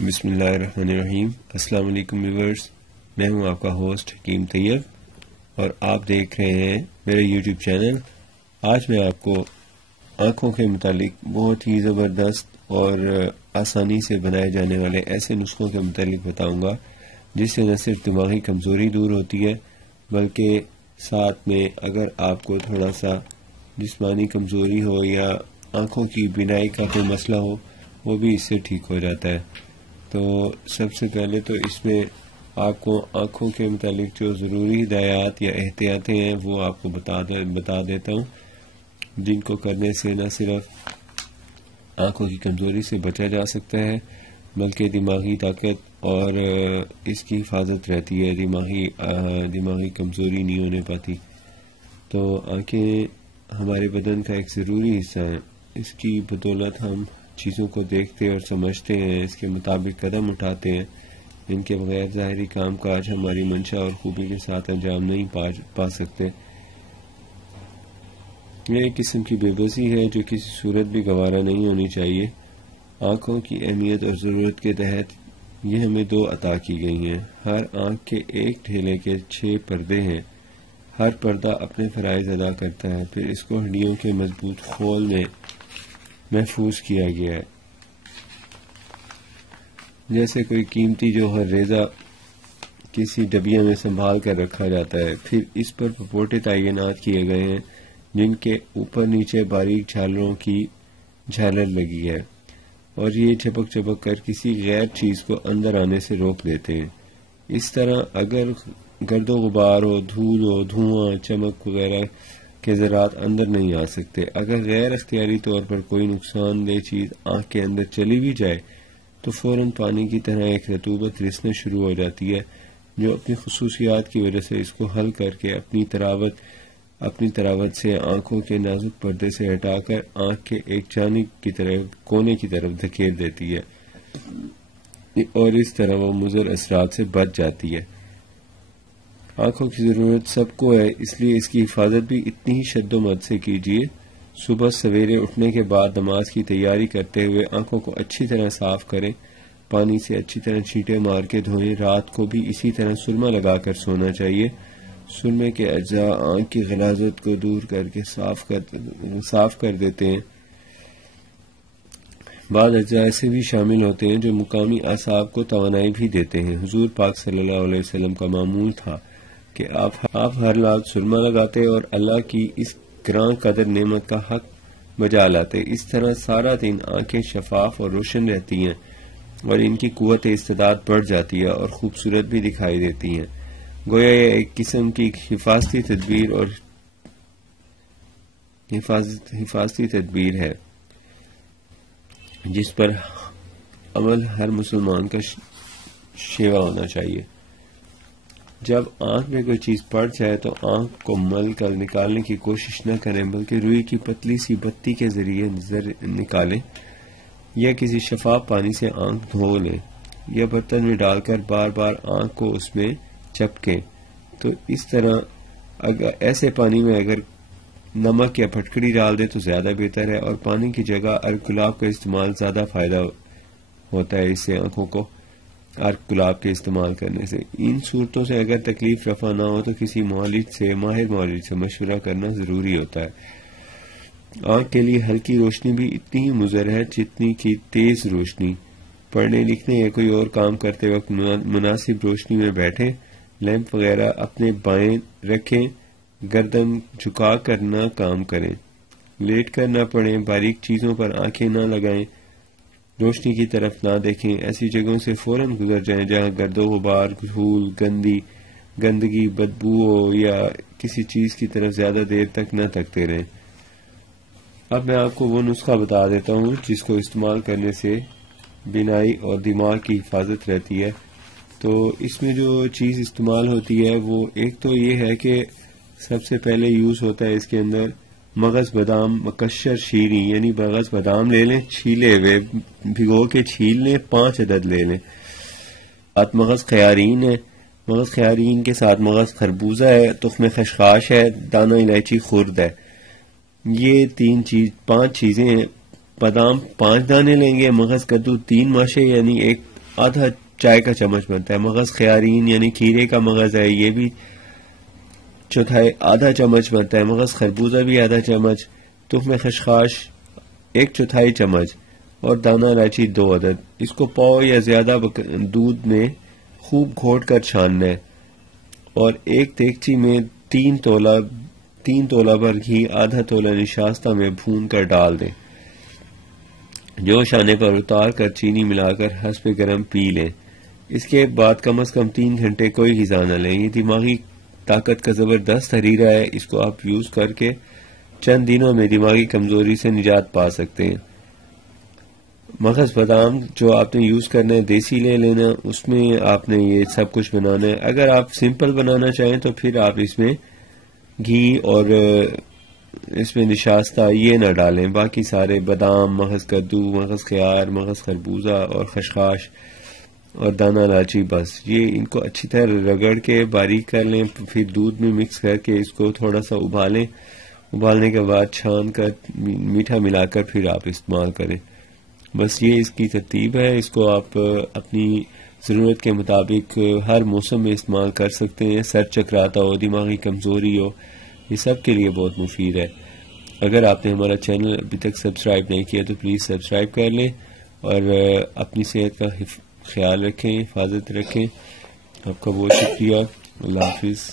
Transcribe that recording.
بسم اللہ الرحمن الرحیم۔ السلام علیکم ویورز، میں ہوں آپ کا ہوسٹ حکیم طیب اور آپ دیکھ رہے ہیں میرے یوٹیوب چینل۔ آج میں آپ کو آنکھوں کے متعلق بہت ہی زبردست اور آسانی سے بنائے جانے والے ایسے نسخوں کے متعلق بتاؤں گا جس سے نہ صرف دماغی کمزوری دور ہوتی ہے بلکہ ساتھ میں اگر آپ کو تھوڑا سا جسمانی کمزوری ہو یا آنکھوں کی بینائی کا کوئی مسئلہ ہو وہ بھی اس سے ٹھیک ہو جاتا ہے۔ تو سب سے پہلے تو اس میں آپ کو آنکھوں کے متعلق جو ضروری ہدایات یا احتیاطیں ہیں وہ آپ کو بتا دیتا ہوں، جن کو کرنے سے نہ صرف آنکھوں کی کمزوری سے بچا جا سکتا ہے بلکہ دماغی طاقت اور اس کی حفاظت رہتی ہے، دماغی کمزوری نہیں ہونے پاتی۔ تو آنکھیں ہمارے بدن کا ایک ضروری حصہ ہیں، اس کی بدولت ہم چیزوں کو دیکھتے اور سمجھتے ہیں، اس کے مطابق قدم اٹھاتے ہیں، ان کے بغیر ظاہری کام کاج ہماری منشا اور خوبی کے ساتھ انجام نہیں پا سکتے۔ یہ ایک قسم کی بے بسی ہے جو کسی صورت بھی گوارا نہیں ہونی چاہیے۔ آنکھوں کی اہمیت اور ضرورت کے تحت یہ ہمیں دو عطا کی گئی ہیں۔ ہر آنکھ کے ایک ڈھیلے کے 6 پردے ہیں، ہر پردہ اپنے فرائض ادا کرتا ہے، پھر اس کو ہڈیوں کے مضبوط خول میں محفوظ کیا گیا ہے، جیسے کوئی قیمتی جوہر ریزہ کسی ڈبیا میں سنبھال کر رکھا جاتا ہے۔ پھر اس پر پپوٹے تعینات کیے گئے ہیں جن کے اوپر نیچے باریک جھالروں کی جھالر لگی ہے اور یہ چپک چپک کر کسی غیر چیز کو اندر آنے سے روک دیتے ہیں۔ اس طرح اگر گرد و غبار ہو، دھول ہو، دھواں، چمک وغیرہ کے ذرات اندر نہیں آ سکتے۔ اگر غیر اختیاری طور پر کوئی نقصان دہ چیز آنکھ کے اندر چلی بھی جائے تو فوراً پانی کی طرح ایک رطوبت رسنا شروع ہو جاتی ہے جو اپنی خصوصیات کی وجہ سے اس کو حل کر کے اپنی تراوت سے آنکھوں کے نازک پردے سے ہٹا کر آنکھ کے ایک جانب کی طرف کونے کی طرف دھکیل دیتی ہے اور اس طرح وہ مضر اثرات سے بچ جاتی ہے۔ آنکھوں کی ضرورت سب کو ہے، اس لیے اس کی حفاظت بھی اتنی ہی شد و مد سے کیجیے۔ صبح سویرے اٹھنے کے بعد نماز کی تیاری کرتے ہوئے آنکھوں کو اچھی طرح صاف کریں، پانی سے اچھی طرح چھینٹے مار کے دھوئیں۔ رات کو بھی اسی طرح سرما لگا کر سونا چاہیے۔ سرمے کے اجزاء آنکھ کی غلاظت کو دور کر کے صاف کر دیتے ہیں۔ بعض اجزاء ایسے بھی شامل ہوتے ہیں جو مقامی اعصاب کو توانائی بھی دیتے ہیں۔ حضور پاک صلی اللہ علیہ وسلم کا معمول تھا کہ آپ ہر رات سرما لگاتے اور اللہ کی اس گراں قدر نعمت کا حق بجا لاتے۔ اس طرح سارا دن آنکھیں شفاف اور روشن رہتی ہیں اور ان کی قوت استعداد بڑھ جاتی ہے اور خوبصورت بھی دکھائی دیتی ہیں۔ گویا یہ ایک قسم کی حفاظتی تدبیر ہے جس پر عمل ہر مسلمان کا شیوا ہونا چاہیے۔ جب آنکھ میں کوئی چیز پڑ جائے تو آنکھ کو مل کر نکالنے کی کوشش نہ کریں بلکہ روئی کی پتلی سی بتی کے ذریعے نکالیں یا کسی شفاف پانی سے آنکھ دھو لیں یا برتن میں ڈال کر بار بار آنکھ کو اس میں چپکیں۔ تو اس طرح ایسے پانی میں اگر نمک یا پھٹکڑی ڈال دے تو زیادہ بہتر ہے اور پانی کی جگہ ارگ گلاب کا استعمال زیادہ فائدہ ہوتا ہے۔ اس سے آنکھوں کو ارگ گلاب کے استعمال کرنے سے ان صورتوں سے اگر تکلیف رفع نہ ہو تو کسی ماہر معالج سے مشورہ کرنا ضروری ہوتا ہے۔ آنکھ کے لیے ہلکی روشنی بھی اتنی ہی مضر ہے جتنی کی تیز روشنی۔ پڑھنے لکھنے یا کوئی اور کام کرتے وقت مناسب روشنی میں بیٹھیں، لیمپ وغیرہ اپنے بائیں رکھیں، گردن جھکا کر نہ کام کریں، لیٹ کر نہ پڑھیں، باریک چیزوں پر آنکھیں نہ لگائیں، روشنی کی طرف نہ دیکھیں، ایسی جگہوں سے فوراً گزر جائیں جہاں گرد و غبار، دھول، گندگی، بدبو ہو یا کسی چیز کی طرف زیادہ دیر تک نہ تکتے رہیں۔ اب میں آپ کو وہ نسخہ بتا دیتا ہوں جس کو استعمال کرنے سے بینائی اور دماغ کی حفاظت رہتی ہے۔ تو اس میں جو چیز استعمال ہوتی ہے وہ ایک تو یہ ہے کہ سب سے پہلے یوز ہوتا ہے اس کے اندر مغز بادام مکشر شیریں، یعنی مغز بادام لے لیں، چھیلے ہوئے بھگو کے چھیل لیں، 5 عدد لے لیں۔ مغز خیارین ہے، مغز خیارین کے ساتھ مغز خربوزہ ہے، تخم خشخاش ہے، دانہ الائچی خرد ہے۔ یہ 5 چیزیں ہیں۔ بادام 5 دانے لیں گے، مغز کدو 3 ماشے یعنی ایک آدھا چائے کا چمچ بنتا ہے. مغز خیارین یعنی کھیرے کا مغز ہے, یہ بھی چوتھائی آدھا چمچ بنتا ہے. مغز خربوزہ بھی آدھا چمچ, تخم خشخاش 1/4 چمچ اور دانہ الائچی 2 عدد. اس کو پاؤ یا زیادہ دودھ میں خوب گھوٹ کر چھاننا ہے اور ایک دیگچی میں 3 تولہ بھر گھی آدھا تولہ نشاستہ میں بھون کر ڈال دیں. جوش آنے پر اتار کر چینی ملا کر حسب گرم پی لیں. اس کے بعد کم از کم 3 گھنٹے کوئی غذا نہ لیں. یہ دماغی طاقت کا زبردست حریرہ ہے. اس کو آپ یوز کر کے چند دنوں میں دماغی کمزوری سے نجات پا سکتے ہیں. مغز بادام جو آپ نے یوز کرنا ہے دیسی لے لینا, اس میں آپ نے یہ سب کچھ بنانا ہے. اگر آپ سمپل بنانا چاہیں تو پھر آپ اس میں گھی اور اس میں نشاستہ یہ نہ ڈالیں. باقی سارے بادام, مغز کدو, مغز خیار, مغز خربوزہ اور خشخاش اور دانہ الائچی, بس یہ ان کو اچھی طرح رگڑ کے باریک کر لیں. پھر دودھ میں مکس کر کے اس کو تھوڑا سا ابالیں. ابالنے کے بعد چھان کر میٹھا ملا کر پھر آپ استعمال کریں. بس یہ اس کی ترتیب ہے. اس کو آپ اپنی ضرورت کے مطابق ہر موسم میں استعمال کر سکتے ہیں. سر چکراتا ہو, دماغی کمزوری ہو, یہ سب کے لیے بہت مفید ہے. اگر آپ نے ہمارا چینل ابھی تک سبسکرائب نہیں کیا تو پلیز سبسکرائب کر لیں اور اپنی صحت کا خیال رکھیں, حفاظت رکھیں. آپ کا بہت شکریہ. اللہ حافظ.